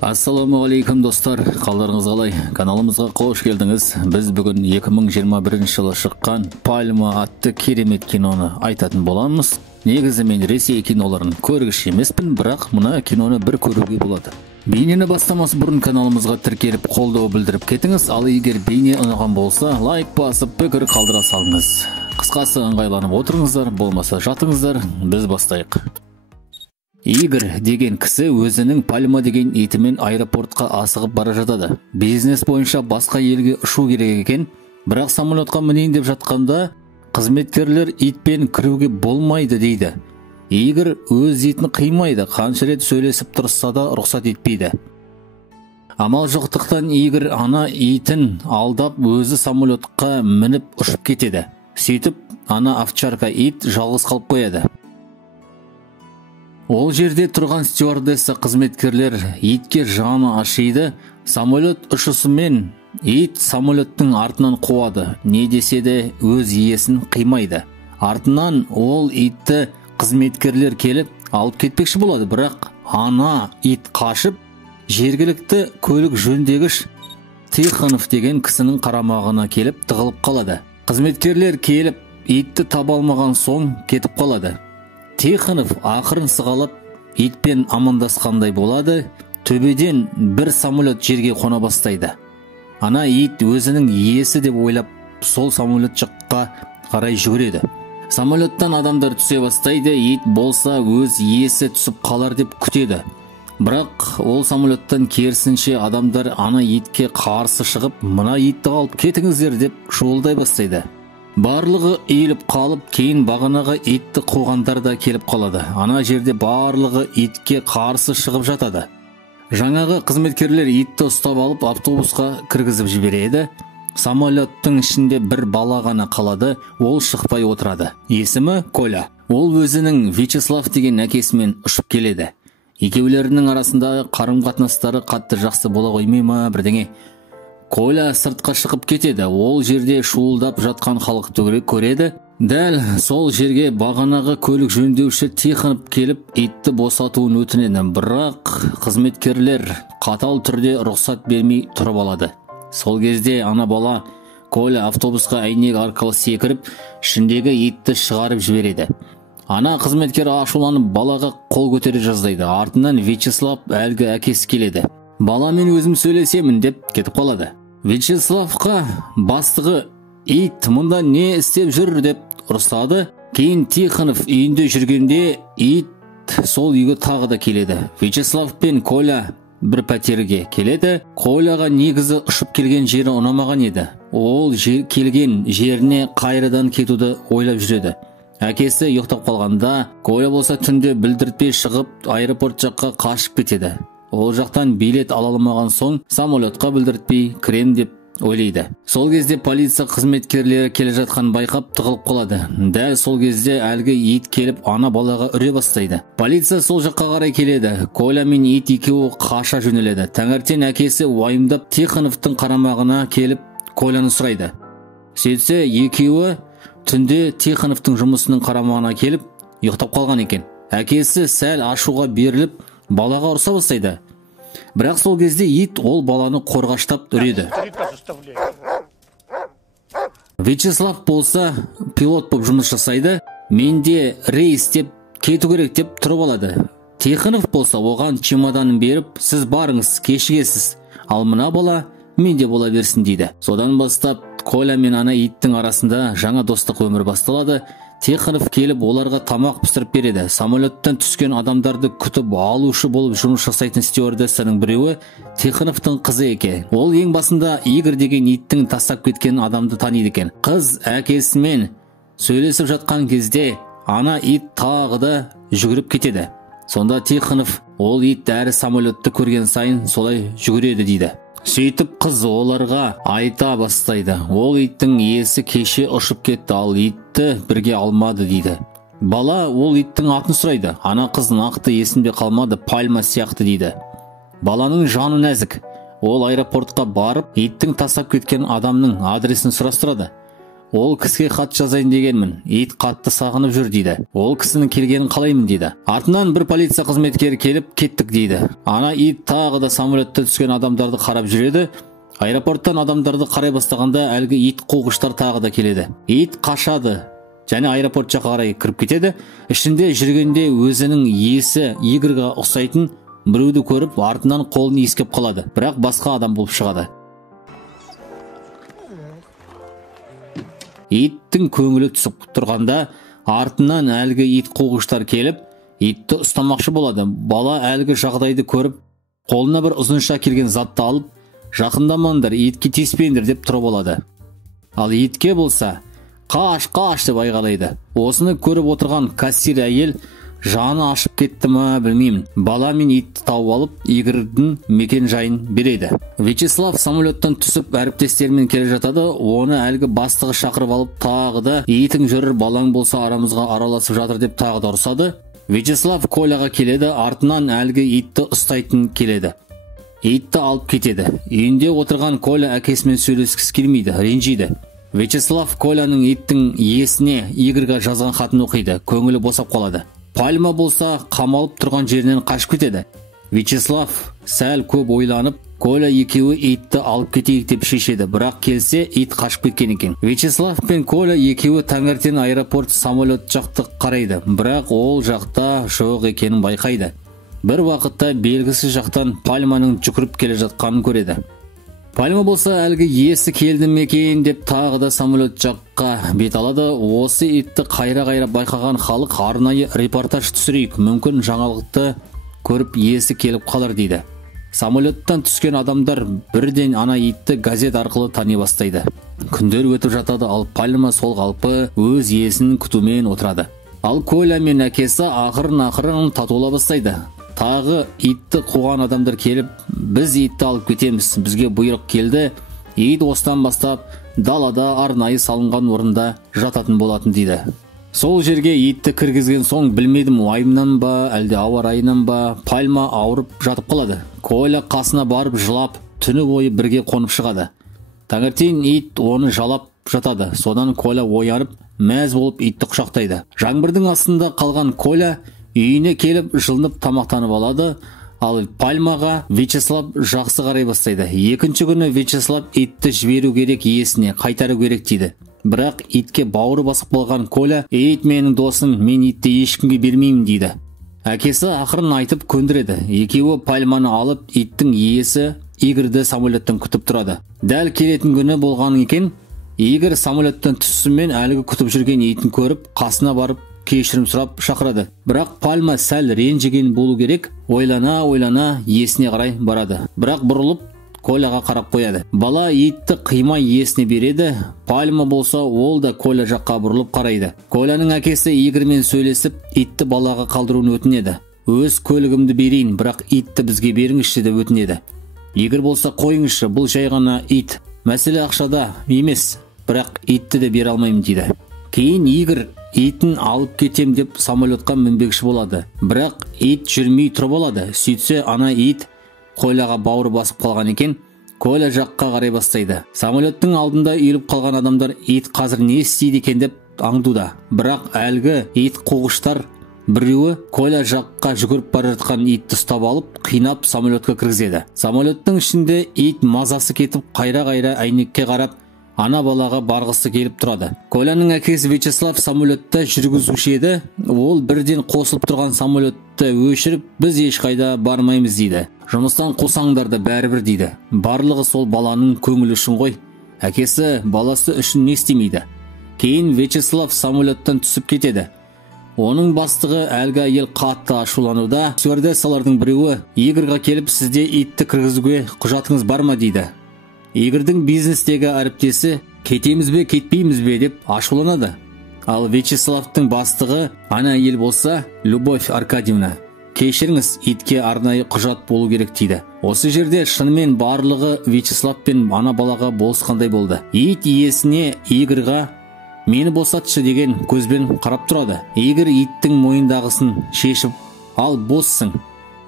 Ассалаумағалейкум достар, қалдарыңыз қалай? Каналымызға қош келдіңіз. Біз бүгін 2021 жылы шыққан Пальма атты керемет киноны айтатын боламыз. Негізі мен Ресей киноларын көргіш емеспін, бірақ мына киноны бір көруге болады. Бейнені бастамас бұрын каналымызға тіркеліп қолдау білдіріп кетіңіз, ал егер бейне ұнаған болса, лайк басып пікір қалдыра салыңыз. Қысқасы ыңғайланып отырыңыздар, болмаса жатыңыздар, біз бастайық. Игорь деген кісі өзінің Пальма деген итімен аэропортқа асығып бара жатады. Бизнес бойынша басқа елге ұшу керек екен, бірақ самолетқа мінейін деп жатқанда қызметкерлер итпен кіруге болмайды дейді. Игорь өз итін қимайды, қанша рет сөйлесіп тұрса да рұқсат етпейді. Амал жоқтықтан Игорь ана итін алдап өзі самолетқа мініп ұшып кетеді. Сөйтіп ана овчарка ит жалғыз қалып қояды. Ол жерде тұрған стюардесса қызметкерлер итке жаны ашиды. Самолет ұшысымен ит самолеттің артынан қуады. Не десе де өз иесін қимайды. Артынан ол итті қызметкерлер келіп алып кетпекші болады, бірақ ана ит қашып жергілікті көлік жөндегіш Тихонов деген кісінің қарамағына келіп тығылып қалады. Қызметкерлер келіп итті таба алмаған соң кетіп қалады. Тихонов ақырын сығалап итпен амандасқандай болады. Төбеден бір самолет жерге қона бастайды. Ана ит өзінің иесі деп ойлап сол самолет жаққа қарай жүгіреді. Самолеттан адамдар түсе бастайды. Ит болса өз иесі түсіп қалар деп күтеді. Бірақ ол самолеттан керісінше адамдар ана итке қарсы шығып, мына итті алып кетіңіздер деп шуылдай бастайды. Барлығы иіліп қалып, кейін бағанағы итті қуғандар да келіп қалады. Ана жерде барлығы итке қарсы шығып жатады. Жаңағы қызметкерлер итті ұстап алып автобусқа кіргізіп жібереді. Самолеттің ішінде бір бала ғана қалады, ол шықпай отырады. Есімі Коля. Ол өзінің Вячеслав деген әкесімен ұшып келеді. Екеулерінің арасында қарым-қатынастары қатты жақсы бола қоймай ма бірдеңе. Коля сыртқа шығып кетеді. Ол жерде шуылдап жатқан халықты көреді. Дәл сол жерге бағанағы көлік жөндеуші Тихонов келіп итті босатуын өтінеді. Бірақ қызметкерлер қатал түрде рұқсат бермей тұрып алады. Сол кезде ана бала Коля автобусқа әйнек арқылы секіріп, ішіндегі итті шығарып жібереді. Ана қызметкер ашуланып балаға қол көтере жаздайды. Артынан Вячеслав әлгі әкесі келеді. Баламен өзім сөйлесемін деп кетіп қалады. Вячеславқа бастығы ит мұнда не істеп жүр деп ұрсады. Кейін Тихонов үйінде жүргенде ит сол үйге тағы да келеді. Вячеслав пен Коля бір пәтерге келеді. Коляға негізі ұшып келген жері ұнамаған еді. Ол келген жеріне қайрадан кетуді ойлап жүреді. Әкесі ұйықтап қалғанда, Коля болса түнде білдіртпей шығып аэропорт жаққа қашып кетеді. Ол жақтан билет ала алмаған соң самолетқа білдіртпей кірем деп ойлайды. Сол кезде полиция қызметкерлері келе жатқан байқап тығылып қалады. Дәл сол кезде әлгі ит келіп ана балаға үре бастайды. Полиция сол жаққа қарай келеді. Коля мен ит екеуі қаша жөнеледі. Таңертең әкесі уайымдап Тихоновтың қарамағына келіп Коляны сұрайды. Сөйтсе екеуі түнде Тихоновтың жұмысының қарамағына келіп ұйықтап қалған екен. Әкесі сәл ашуға беріліп балаға ұрса бастайды. Бірақ сол кезде ит ол баланы қорғаштап үреді. Вячеслав болса пилот болып жұмыс жасайды. Менде рейс деп кету керек деп тұрып алады. Тихонов болса оған чемоданын беріп, сіз барыңыз, кешігесіз. Ал мына бала менде бола берсін дейді. Содан бастап Коля мен ана иттің арасында жаңа достық өмір басталады. Тихонов келіп оларға тамақ пісіріп береді. Самолеттен түскен адамдарды күтіп алушы болып жұмыс жасайтын стюардессаның біреуі Тихоновтың қызы екен. Ол ең басында Игорь деген иттің тастап кеткен адамды таниды екен. Қыз әкесімен сөйлесіп жатқан кезде ана ит тағы да жүгіріп кетеді. Сонда Тихонов ол ит әрі самолетті көрген сайын солай жүгіреді дейді. Сөйтіп қыз оларға айта бастайды. Ол иттің иесі кеше ұшып кетті, ал итті бірге алмады дейді. Бала ол иттің атын сұрайды. Ана қыз нақты есімде қалмады, Пальма сияқты дейді. Баланың жаны нәзік. Ол аэропортқа барып, иттің тастап кеткен адамның адресін сұрастырады. Ол кісіге хат жазайын дегенмін. Ит қатты сағынып жүр дейді. Ол кісінің келгенін қалаймын дейді. Артынан бір полиция қызметкері келіп кеттік дейді. Ана ит тағы да самолетте түскен адамдарды қарап жүреді. Аэропорттан адамдарды қарай бастағанда әлгі ит қуғыштар тағы да келеді. Ит қашады және аэропорт жаққа қарай кіріп кетеді. Ішінде жүргенде өзінің иесі Игорьға ұқсайтын біреуді көріп, артынан қолын иіскеп қалады. Бірақ басқа адам болып шығады. Иттің көңілі түсіп тұрғанда, артынан әлгі ит қуғыштар келіп, итті ұстамақшы болады. Бала әлгі жағдайды көріп, қолына бір ұзынша келген затты алып, жақындамаңдар, итке тиіспеңдер деп тұрып алады. Ал итке болса, қаш деп айғайлайды. Осыны көріп отырған кассир әйел жаны ашып кетті ма білмеймін. Бала мен итті тауып алып, Игорьдің мекен жайын береді. Вячеслав самолеттен түсіп әріптестерімен келе жатады. Оны әлгі бастығы шақырып алып, тағы да итің жүрір, балаң болса арамызға араласып жатыр деп тағы да ұрсады. Вячеслав Коляға келеді, артынан әлгі итті ұстайтын келеді. Итті алып кетеді. Үйінде отырған Коля әкесімен сөйлескісі келмейді, ренжиді. Вячеслав Коляның иттің иесіне Игорьға жазған хатын оқиды. Көңілі босап қалады. Пальма болса қамалып тұрған жерінен қашып кетеді. Вячеслав сәл көп ойланып, Коля екеуі итті алып кетейік деп шешеді. Бірақ келсе, ит қашып кеткен екен. Вячеслав пен Коля екеуі таңертең аэропорт самолет жақты қарайды. Бірақ ол жақта жоқ екенін байқайды. Бір уақытта белгісіз жақтан Пальманың жүгіріп келе жатқанын көреді. Пальма болса әлгі иесі келді мекен деп тағы да самолет жаққа бет алады. Осы итті қайра байқаған халық арнайы репортаж түсірейік, мүмкін жаңалықты көріп иесі келіп қалар дейді. Самолеттан түскен адамдар бірден ана итті газет арқылы тани бастайды. Күндер өтіп жатады, ал Пальма сол қалпы өз иесін күтумен отырады. Ал Коля мен әкесі ақырын татула бастайды. Тағы итті қуған адамдар келіп, біз итті алып кетеміз, бізге бұйрық келді. Ит осыдан бастап далада арнайы салынған орында жататын болатын дейді. Сол жерге итті кіргізген соң білмедім, уайымнан ба, әлде ауа райынан ба, Пальма ауырып жатып қалады. Коля қасына барып жылап, түні бойы бірге қонып шығады. Таңертең ит оны жалап жатады. Содан Коля оянып, мәз болып итті құшақтайды. Жаңбырдың астында қалған Коля үйіне келіп жылынып тамақтанып алады. Ал Пальмаға Вячеслав жақсы қарай бастайды. Екінші күні Вячеслав итті жіберу керек иесіне, қайтару керек дейді. Бірақ итке бауыры басып болған Коля, ит менің досым, мен итті ешкімге бермеймін дейді. Әкесі ақырын айтып көндіреді. Екеуі Пальманы алып, иттің иесі Игорьді самолеттен күтіп тұрады. Дәл келетін күні болған екен, Игорь самолеттен түсісімен әлгі күтіп жүрген итін көріп, қасына барып кешірім сұрап шақырады. Бірақ Пальма сәл ренжіген болу керек, ойлана иесіне қарай барады. Бірақ бұрылып Коляға қарап қояды. Бала итті қимай иесіне береді. Пальма болса, ол да Коля жаққа бұрылып қарайды. Коляның әкесі Игорьмен сөйлесіп, итті балаға қалдыруын өтінеді. Өз көлігімді берейін, бірақ итті бізге беріңізші деп өтінеді. Игорь болса, қойыңызшы, бұл жай ғана ит. Мәселе ақшада емес, бірақ итті де бере алмаймын дейді. Кейін Игорь итін алып кетем деп самолетқа мінбекші болады. Бірақ ит жүрмей тұрып алады. Сөйтсе, ана ит Коляға бауыры басып қалған екен. Коля жаққа қарай бастайды. Самолеттің алдында үйіліп қалған адамдар ит қазір не істейді екен деп аңдуда. Бірақ әлгі ит қуғыштар біреуі Коля жаққа жүгіріп бара жатқан итті ұстап алып, қинап самолетке кіргізеді. Самолеттің ішінде ит мазасы кетіп, қайра әйнекке қарап, ана балаға барғысы келіп тұрады. Коляның әкесі Вячеслав самолетті жүргізуші еді. Ол бірден қосылып тұрған самолетті өшіріп, біз ешқайда бармаймыз дейді. Жұмыстан қусаңдар да бәрібір дейді. Барлығы сол баланың көңілі үшін ғой. Әкесі баласы үшін не істемейді. Кейін Вячеслав самолеттен түсіп кетеді. Оның бастығы әлгі әйел қатты ашулануда. Стюардессалардың біреуі Игорьға келіп, сізде итті кіргізуге құжатыңыз бар ма дейді. Игорьдің бизнестегі әріптесі кетеміз бе, кетпейміз бе деп ашуланады. Ал Вячеславтың бастығы ана әйел болса, Любовь Аркадьевна, кешіріңіз, итке арнайы құжат болу керек дейді. Осы жерде шынымен барлығы Вячеслав пен ана балаға болысқандай болды. Ит иесіне Игорьға мені босатшы деген көзбен қарап тұрады. Игорь иттің мойындағысын шешіп, ал боссың,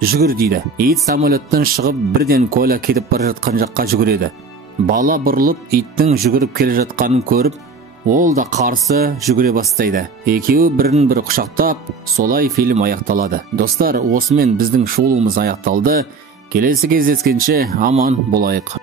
жүгір дейді. Ит самолеттен шығып, бірден Коля кетіп бара жатқан жаққа жүгіреді. Бала бұрылып, иттің жүгіріп келе жатқанын көріп, ол да қарсы жүгіре бастайды. Екеуі бірін бірі құшақтап, солай фильм аяқталады. Достар, осымен біздің шолуымыз аяқталды. Келесі кездескенше аман болайық.